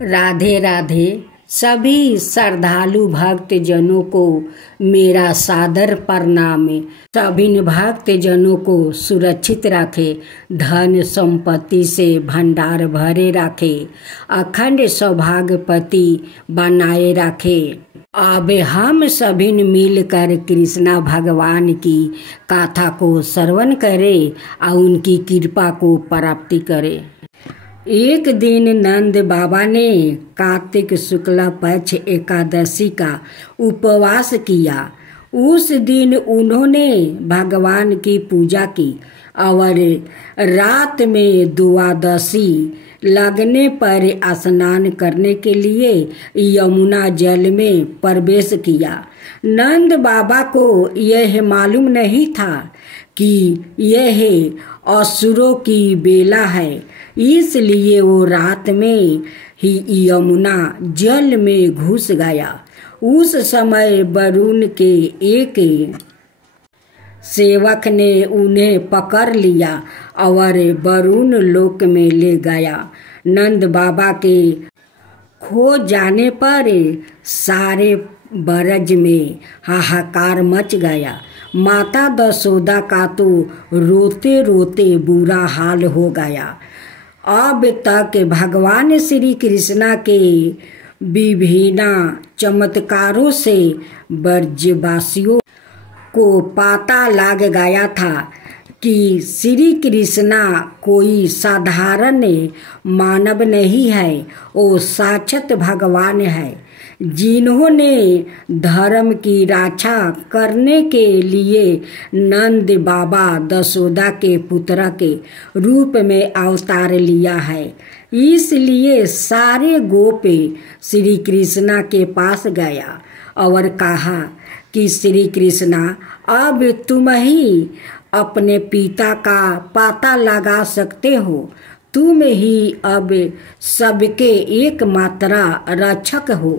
राधे राधे। सभी श्रद्धालु भक्त जनों को मेरा सादर प्रणाम। सभी भक्त जनों को सुरक्षित रखे, धन संपत्ति से भंडार भरे रखे, अखंड सौभाग्यपति बनाए रखे। अब हम सभी मिलकर कृष्णा भगवान की कथा को श्रवण करें और उनकी कृपा को प्राप्ति करें। एक दिन नंद बाबा ने कार्तिक शुक्ल पक्ष एकादशी का उपवास किया। उस दिन उन्होंने भगवान की पूजा की और रात में द्वादशी लगने पर स्नान करने के लिए यमुना जल में प्रवेश किया। नंद बाबा को यह मालूम नहीं था कि यह असुरों की बेला है, इसलिए वो रात में ही यमुना जल में घुस गया। उस समय वरुण के एक सेवक ने उन्हें पकड़ लिया और वरुण लोक में ले गया। नंद बाबा के खो जाने पर सारे ब्रज में हाहाकार मच गया। माता दशोदा का तो रोते रोते बुरा हाल हो गया। अब तक भगवान श्री कृष्णा के विभिन्न चमत्कारों से ब्रजवासियों को पता लग गया था कि श्री कृष्णा कोई साधारण मानव नहीं है, वो साक्षात भगवान है, जिन्होंने धर्म की रक्षा करने के लिए नंद बाबा दशोदा के पुत्र के रूप में अवतार लिया है। इसलिए सारे गोप श्री कृष्णा के पास गया और कहा कि श्री कृष्णा, अब तुम ही अपने पिता का पता लगा सकते हो। तुम ही अब सबके एकमात्र रक्षक हो।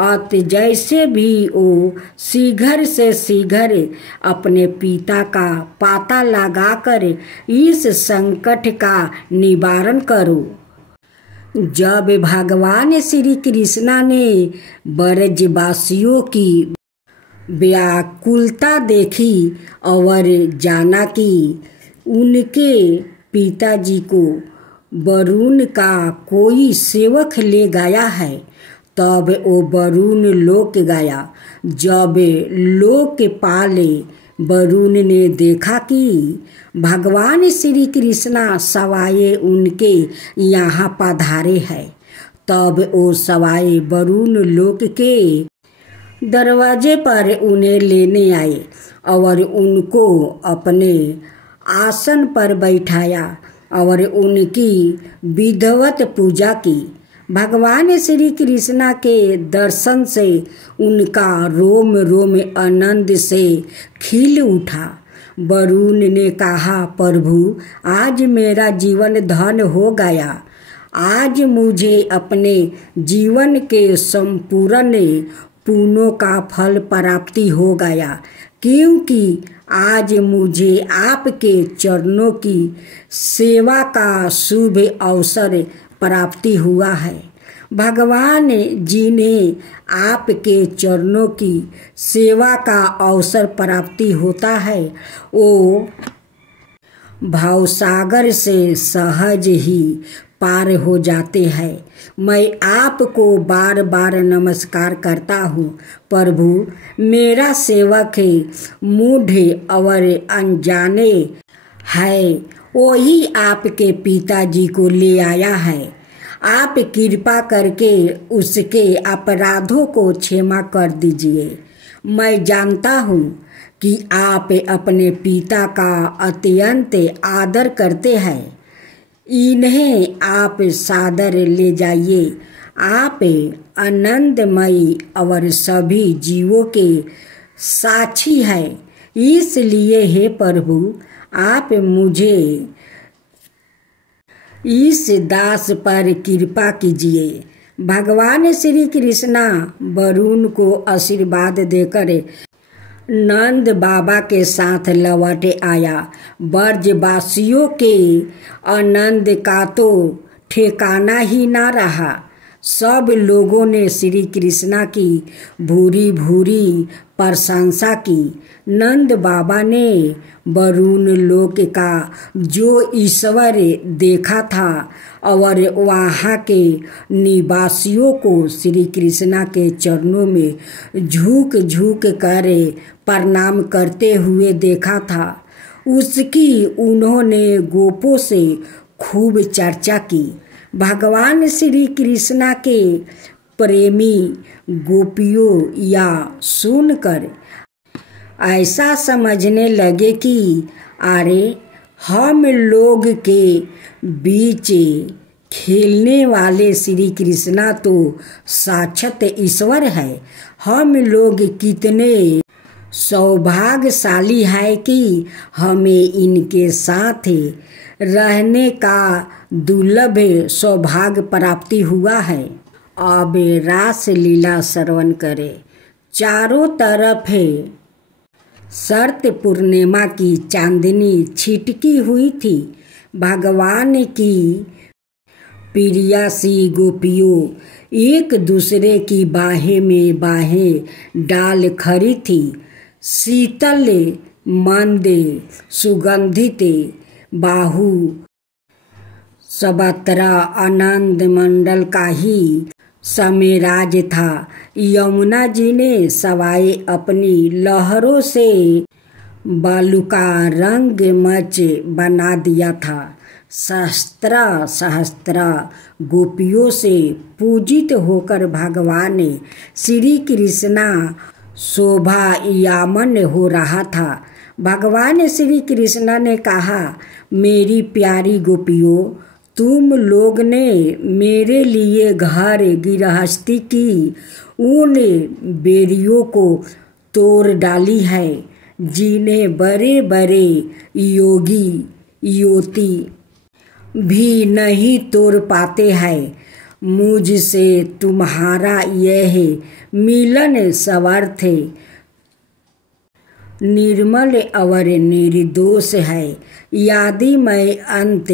अत जैसे भी वो शीघ्र से शीघ्र अपने पिता का पता लगाकर इस संकट का निवारण करो। जब भगवान श्री कृष्णा ने ब्रजवासियों की व्याकुलता देखी और जाना कि उनके पिताजी को वरुण का कोई सेवक ले गया है, तब वो वरुण लोक गया। जब लोकपाल वरुण ने देखा कि भगवान श्री कृष्णा सवाए उनके यहाँ पधारे हैं, तब वो सवाए वरुण लोक के दरवाजे पर उन्हें लेने आए और उनको अपने आसन पर बैठाया और उनकी विधिवत पूजा की। भगवान श्री कृष्णा के दर्शन से उनका रोम रोम आनंद से खिल उठा। वरुण ने कहा, प्रभु, आज मेरा जीवन धन हो गया। आज मुझे अपने जीवन के संपूर्ण पुण्यों का फल प्राप्ति हो गया, क्योंकि आज मुझे आपके चरणों की सेवा का शुभ अवसर प्राप्ति हुआ है। भगवान जिन्हें आपके चरणों की सेवा का अवसर प्राप्ति होता है, वो भावसागर से सहज ही पार हो जाते हैं। मैं आपको बार बार नमस्कार करता हूँ। प्रभु, मेरा सेवक मूढ़ और अनजाने है, वही आपके पिताजी को ले आया है। आप कृपा करके उसके अपराधों को क्षमा कर दीजिए। मैं जानता हूँ कि आप अपने पिता का अत्यंत आदर करते हैं। इन्हें आप सादर ले जाइए। आप आनंदमयी और सभी जीवों के साक्षी हैं। इसलिए हे प्रभु, आप मुझे इस दास पर कृपा कीजिए। भगवान श्री कृष्णा वरुण को आशीर्वाद देकर नंद बाबा के साथ लौट आया। ब्रजवासियों के आनंद का तो ठिकाना ही ना रहा। सब लोगों ने श्री कृष्णा की भूरी भूरी प्रशंसा की। नंद बाबा ने वरुण लोक का जो ईश्वर देखा था और वहाँ के निवासियों को श्री कृष्णा के चरणों में झुक झुक कर प्रणाम करते हुए देखा था, उसकी उन्होंने गोपों से खूब चर्चा की। भगवान श्री कृष्णा के प्रेमी गोपियों या सुनकर ऐसा समझने लगे कि अरे हम लोग के बीच खेलने वाले श्री कृष्णा तो साक्षात ईश्वर है। हम लोग कितने सौभाग्यशाली है कि हमें इनके साथ रहने का दुर्लभ सौभाग्य प्राप्ति हुआ है। अब रास लीला श्रवण करे। चारों तरफ शरत पूर्णिमा की चांदनी छिटकी हुई थी। भगवान की प्रियासी गोपियों एक दूसरे की बाहें में बाहें डाल खड़ी थी। शीतल मंद सुगंधित बाहु सबतरा आनंद मंडल का ही समेराज था। यमुना जी ने सवाए अपनी लहरों से बालुका रंग मंच बना दिया था। सहस्त्र गोपियों से पूजित होकर भगवान श्री कृष्णा शोभायमान हो रहा था। भगवान श्री कृष्णा ने कहा, मेरी प्यारी गोपियों, तुम लोग ने मेरे लिए घर गृहस्थी की उन बेड़ियों को तोड़ डाली है जिन्हें बड़े बड़े योगी युवती भी नहीं तोड़ पाते हैं। मुझसे तुम्हारा यह मिलन सर्वथ निर्मल और निर्दोष है। यदि मैं अंत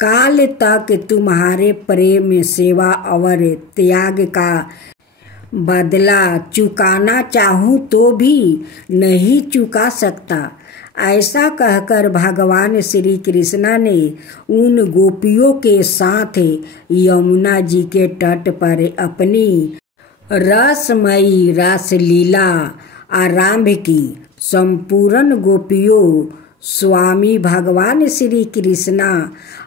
काल तक तुम्हारे प्रेम सेवा और त्याग का बदला चुकाना चाहूँ तो भी नहीं चुका सकता। ऐसा कहकर भगवान श्री कृष्णा ने उन गोपियों के साथ यमुना जी के तट पर अपनी रसमयी रासलीला आरंभ की। संपूर्ण गोपियों स्वामी भगवान श्री कृष्णा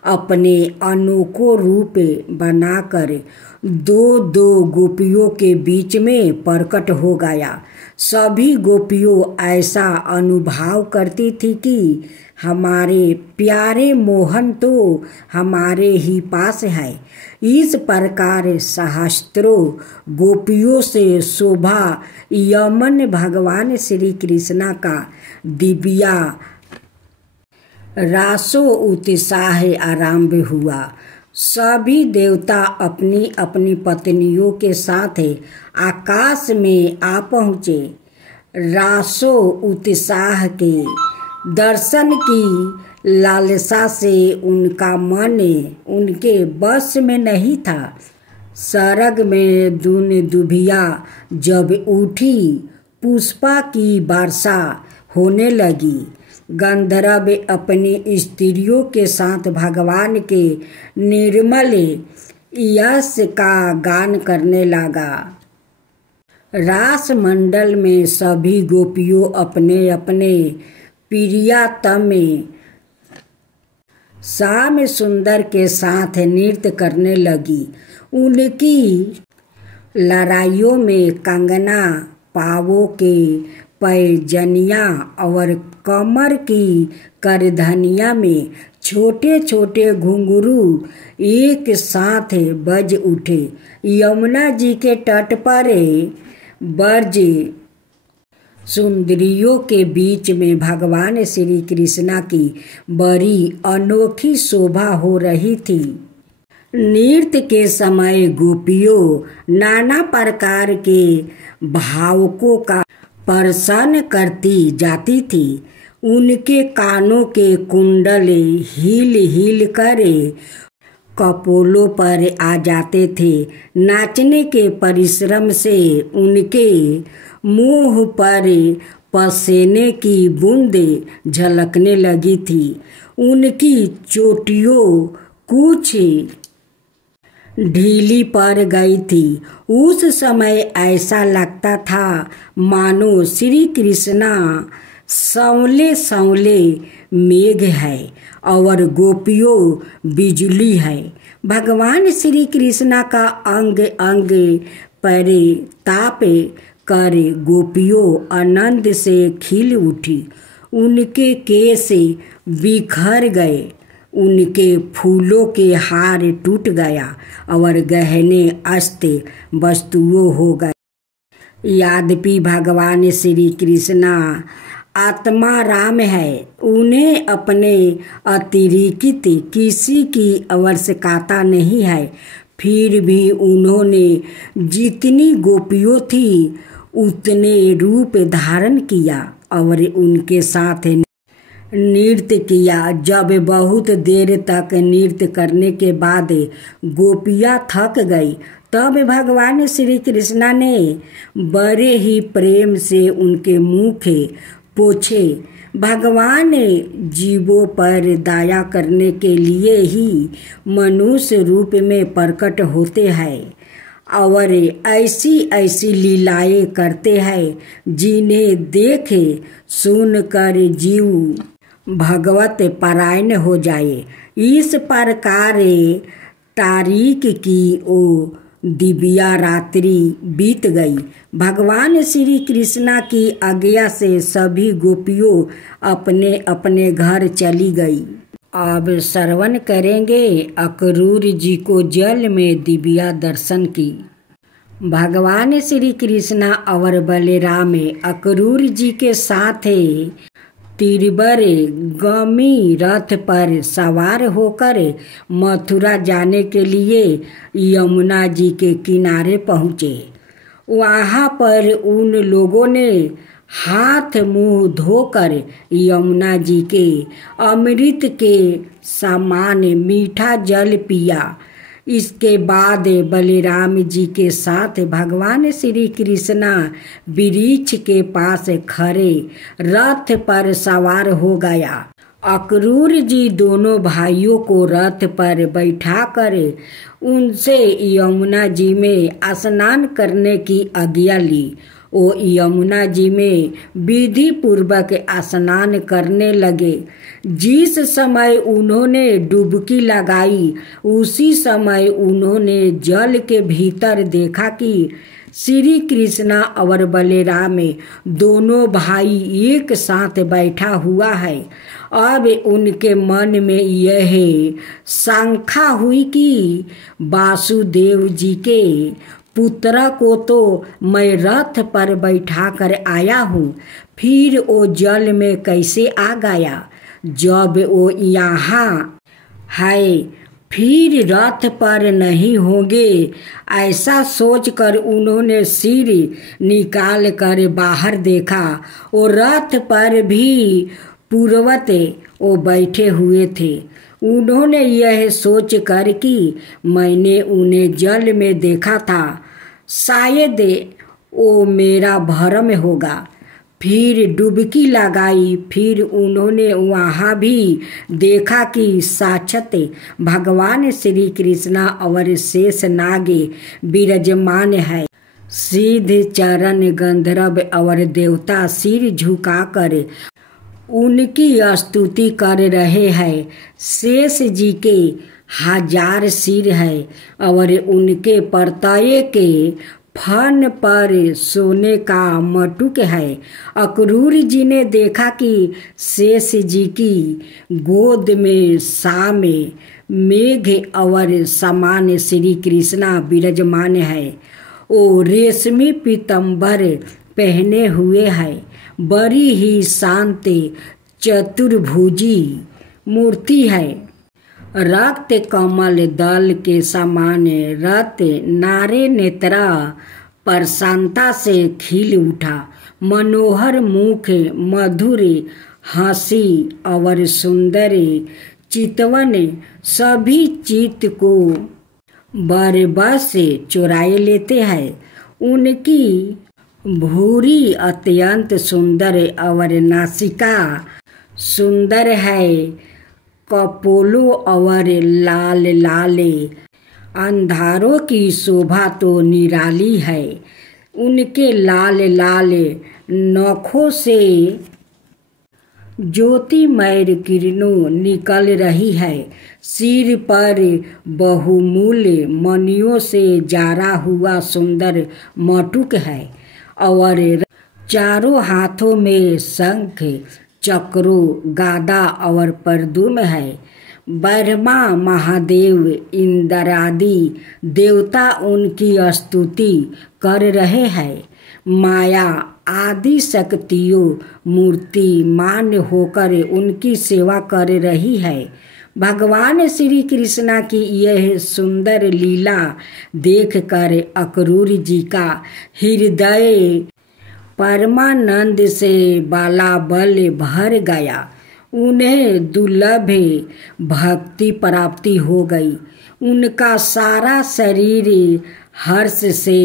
अपने अनोखो रूप बनाकर दो दो गोपियों के बीच में प्रकट हो गया। सभी गोपियों ऐसा अनुभव करती थी कि हमारे प्यारे मोहन तो हमारे ही पास है। इस प्रकार सहस्त्रों गोपियों से शोभा यमन भगवान श्री कृष्णा का दिव्या रासो उत्साह आरंभ हुआ। सभी देवता अपनी अपनी पत्नियों के साथ आकाश में आ पहुँचे। रासो उत्साह के दर्शन की लालसा से उनका मन उनके बस में नहीं था। सरग में दुभिया जब उठी, पुष्पा की वर्षा होने लगी। गंधर्व अपनी स्त्रियों के साथ भगवान के निर्मल यश का गान करने लगा। रास मंडल में सभी गोपियों अपने अपने प्रियतम श्याम सुंदर के साथ नृत्य करने लगी। उनकी लड़ाइयों में कंगना, पावों के पैजनिया और कमर की करधनिया में छोटे छोटे घुंघरू एक साथ बज उठे। यमुना जी के तट पर ब्रज सुंदरियों के बीच में भगवान श्री कृष्णा की बड़ी अनोखी शोभा हो रही थी। नृत्य के समय गोपियों नाना प्रकार के भावकों का प्रदर्शन करती जाती थी। उनके कानों के कुंडल हिल हिल कर कपोलों पर आ जाते थे। नाचने के परिश्रम से उनके मुंह पर पसीने की बूंदें झलकने लगी थी। उनकी चोटियों कुछ ढीली पड़ गई थी। उस समय ऐसा लगता था मानो श्री कृष्णा सांवले सांवले मेघ है और गोपियों बिजली है। भगवान श्री कृष्णा का अंग अंग पर ताप कर गोपियों आनंद से खिल उठी। उनके केस बिखर गए, उनके फूलों के हार टूट गया और गहने अस्त वस्तुओं हो गए। यद्यपि भगवान श्री कृष्णा आत्मा राम है, उन्हें अपने अतिरिक्त किसी की आवश्यकता नहीं है, फिर भी उन्होंने जितनी गोपियों थी उतने रूप धारण किया और उनके साथ नृत्य किया। जब बहुत देर तक नृत्य करने के बाद गोपियाँ थक गई, तब भगवान श्री कृष्णा ने बड़े ही प्रेम से उनके मुख पोछे। भगवान जीवों पर दया करने के लिए ही मनुष्य रूप में प्रकट होते हैं और ऐसी ऐसी लीलाएं करते हैं जिन्हें देख सुनकर जीव भगवत परायण हो जाए। इस प्रकार तारीख की ओ दिव्या रात्रि बीत गई। भगवान श्री कृष्णा की आज्ञा से सभी गोपियों अपने अपने घर चली गई। अब श्रवण करेंगे अक्रूर जी को जल में दिव्या दर्शन की। भगवान श्री कृष्णा और बलराम अक्रूर जी के साथ तिरबर गमी रथ पर सवार होकर मथुरा जाने के लिए यमुना जी के किनारे पहुँचे। वहाँ पर उन लोगों ने हाथ मुंह धोकर यमुना जी के अमृत के समान मीठा जल पिया। इसके बाद बलराम जी के साथ भगवान श्री कृष्णा वृक्ष के पास खड़े रथ पर सवार हो गया। अक्रूर जी दोनों भाइयों को रथ पर बैठाकर उनसे यमुना जी में स्नान करने की आज्ञा ली। वो यमुना जी में विधि पूर्वक स्नान करने लगे। जिस समय उन्होंने डुबकी लगाई उसी समय उन्होंने जल के भीतर देखा कि श्री कृष्णा और बलराम दोनों भाई एक साथ बैठा हुआ है। अब उनके मन में यह शंका हुई कि वासुदेव जी के पुत्र को तो मैं रथ पर बैठा कर आया हूँ, फिर वो जल में कैसे आ गया? जब वो यहाँ है फिर रथ पर नहीं होंगे, ऐसा सोचकर उन्होंने सिर निकाल कर बाहर देखा। वो रथ पर भी पूर्वत वो बैठे हुए थे। उन्होंने यह सोच कर कि मैंने उन्हें जल में देखा था, शायद वो मेरा भ्रम होगा। फिर डुबकी लगाई, फिर उन्होंने वहाँ भी देखा कि साक्षात भगवान श्री कृष्णा और शेषनाग विराजमान है। सिद्ध चरण गंधर्व और देवता सिर झुकाकर उनकी स्तुति कर रहे हैं। शेष जी के 1000 सिर है और उनके प्रत्येक फन पर सोने का मटुक है। अक्रूर जी ने देखा कि शेष जी की गोद में सामे मेघ और समान श्री कृष्णा विराजमान है। वो रेशमी पीताम्बर पहने हुए है। बड़ी ही शांत चतुर्भुजी मूर्ति है। रक्त कमल दल के समान रत नारे नेत्रा प्रसन्नता से खिल उठा। मनोहर मुख, मधुर हंसी और सुंदर चितवन सभी चित्त को बरबस से चुराए लेते हैं। उनकी भूरी अत्यंत सुंदर और नासिका सुंदर है, कपोलों और लाल लाल अंधारों की शोभा तो निराली है। उनके लाल लाल नखों से ज्योतिमय किरणों निकल रही है। सिर पर बहुमूल्य मणियों से जारा हुआ सुंदर मटुक है और चारों हाथों में शंख चक्रों गादा और परदुम है। ब्रह्मा महादेव इंद्रादि देवता उनकी स्तुति कर रहे हैं। माया आदि शक्तियों मूर्ति मान्य होकर उनकी सेवा कर रही है। भगवान श्री कृष्णा की यह सुंदर लीला देखकर अक्रूर जी का हृदय परमानंद से बालाबल भर गया। उन्हें दुर्लभ भक्ति प्राप्ति हो गई। उनका सारा शरीर हर्ष से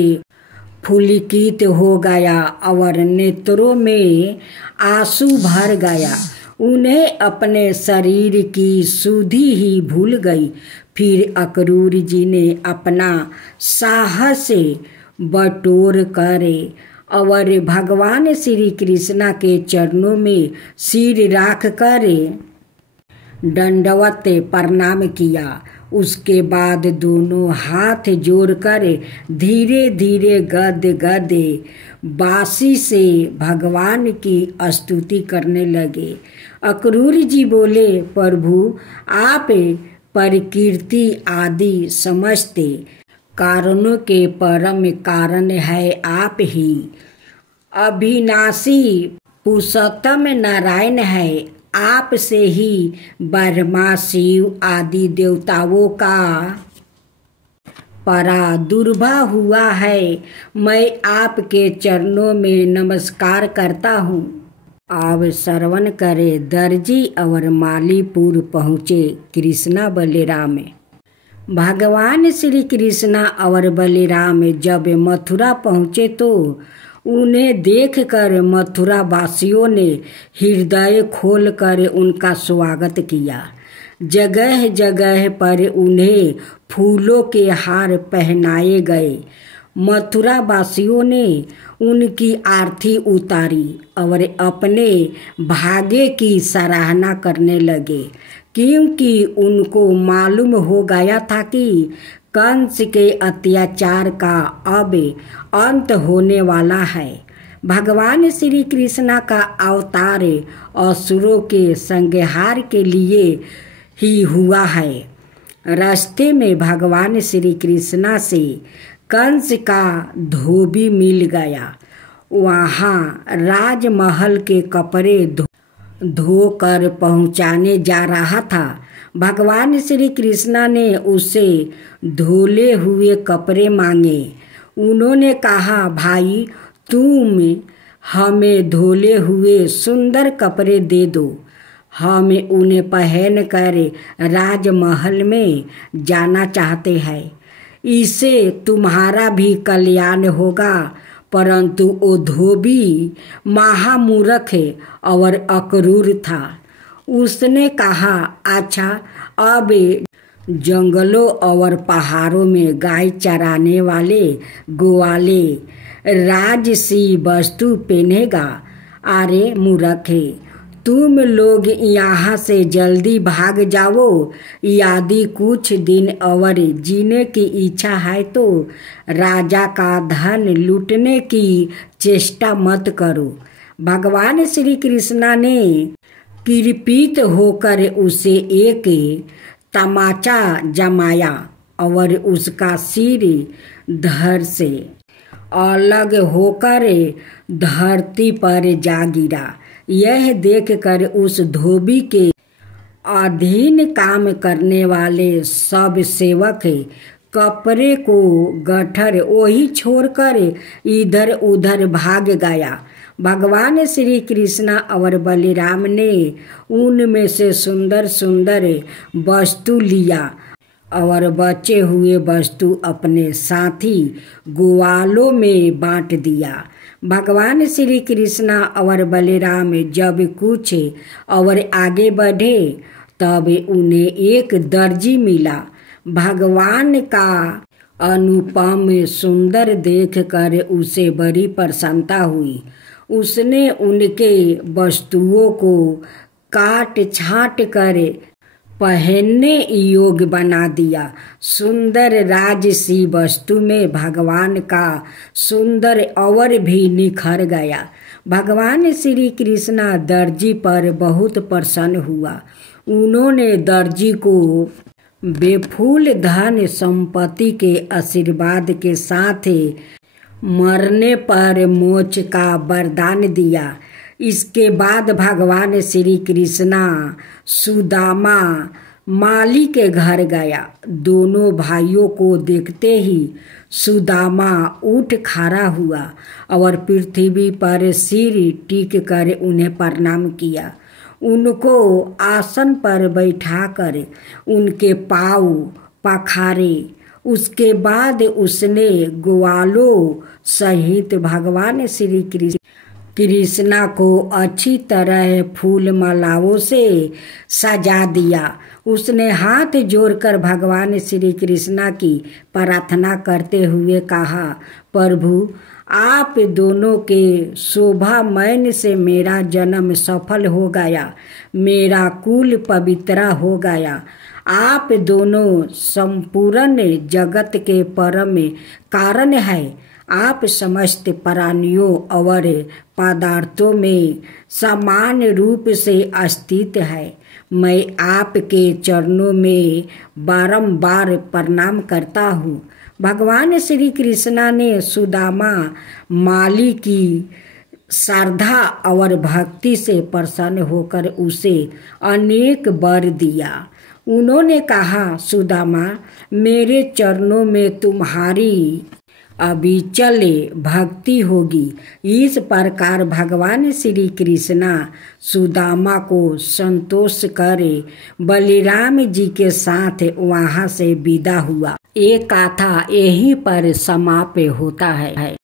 पुलकित हो गया और नेत्रों में आंसू भर गया। उन्हें अपने शरीर की सुधि ही भूल गई। फिर अक्रूर जी ने अपना साहस बटोर कर और भगवान श्री कृष्णा के चरणों में सिर रख कर दंडवत प्रणाम किया। उसके बाद दोनों हाथ जोड़कर धीरे धीरे गद गद बांसुरी से भगवान की स्तुति करने लगे। अक्रूर जी बोले, प्रभु आप प्रकृति आदि समस्त कारणों के परम कारण है आप ही। अविनाशी पुरुषोत्तम नारायण है। आप से ही ब्रह्मा शिव आदि देवताओं का प्रादुर्भाव हुआ है। मैं आपके चरणों में नमस्कार करता हूँ। अब श्रवण करे। दर्जी और मालीपुर पहुँचे कृष्णा बलराम। भगवान श्री कृष्णा और बलराम जब मथुरा पहुँचे तो उन्हें देखकर मथुरा वासियों ने हृदय खोलकर उनका स्वागत किया। जगह जगह पर उन्हें फूलों के हार पहनाए गए। मथुरा वासियों ने उनकी आरती उतारी और अपने भाग्य की सराहना करने लगे, क्योंकि उनको मालूम हो गया था कि कंस के अत्याचार का अब अंत होने वाला है। भगवान श्री कृष्णा का अवतार असुरों के संहार के लिए ही हुआ है। रास्ते में भगवान श्री कृष्णा से कंस का धोबी मिल गया। वहाँ राजमहल के कपड़े धोकर पहुँचाने जा रहा था। भगवान श्री कृष्णा ने उससे धुले हुए कपड़े मांगे। उन्होंने कहा, भाई तुम हमें धुले हुए सुंदर कपड़े दे दो। हम उन्हें पहन कर राजमहल में जाना चाहते हैं। इससे तुम्हारा भी कल्याण होगा। परंतु वो धोबी महामूर्ख और अक्रूर था। उसने कहा, अच्छा, अब जंगलों और पहाड़ों में गाय चराने वाले ग्वाले राजसी वस्तु पहनेगा। अरे मूर्ख, तुम लोग यहाँ से जल्दी भाग जाओ। यदि कुछ दिन और जीने की इच्छा है तो राजा का धन लूटने की चेष्टा मत करो। भगवान श्री कृष्णा ने कृपित होकर उसे एक तमाचा जमाया और उसका सिर धड़ से अलग होकर धरती पर जा गिरा। यह देखकर उस धोबी के अधीन काम करने वाले सब सेवक कपड़े को गट्ठर वही छोड़कर इधर उधर भाग गया। भगवान श्री कृष्ण और बलराम ने उनमें से सुंदर सुंदर वस्तु लिया और बचे हुए वस्तु अपने साथी ग्वालों में बांट दिया। भगवान श्री कृष्ण और बलराम जब कुछ और आगे बढ़े तब उन्हें एक दर्जी मिला। भगवान का अनुपम सुंदर देखकर उसे बड़ी प्रसन्नता हुई। उसने उनके वस्तुओं को काट छाट कर पहनने योग्य बना दिया। सुंदर राजसी वस्तु में भगवान का सुंदर और भी निखर गया। भगवान श्री कृष्ण दर्जी पर बहुत प्रसन्न हुआ। उन्होंने दर्जी को बेफूल धन संपत्ति के आशीर्वाद के साथ मरने पर मोक्ष का वरदान दिया। इसके बाद भगवान श्री कृष्ण सुदामा माली के घर गया। दोनों भाइयों को देखते ही सुदामा उठ खड़ा हुआ और पृथ्वी पर सिर टिक कर उन्हें प्रणाम किया। उनको आसन पर बैठाकर उनके पाँव पखारे। उसके बाद उसने ग्वालों सहित भगवान श्री कृष्णा को अच्छी तरह फूल मालाओं से सजा दिया। उसने हाथ जोड़कर भगवान श्री कृष्णा की प्रार्थना करते हुए कहा, प्रभु आप दोनों के शोभामय से मेरा जन्म सफल हो गया, मेरा कुल पवित्र हो गया। आप दोनों संपूर्ण जगत के परम कारण है। आप समस्त प्राणियों और पदार्थों में समान रूप से स्थित है। मैं आपके चरणों में बारंबार प्रणाम करता हूँ। भगवान श्री कृष्णा ने सुदामा माली की श्रद्धा और भक्ति से प्रसन्न होकर उसे अनेक वर दिया। उन्होंने कहा, सुदामा मेरे चरणों में तुम्हारी अविचल भक्ति होगी। इस प्रकार भगवान श्री कृष्णा सुदामा को संतोष करे बलराम जी के साथ वहाँ से विदा हुआ। ये कथा यहीं पर समाप्त होता है।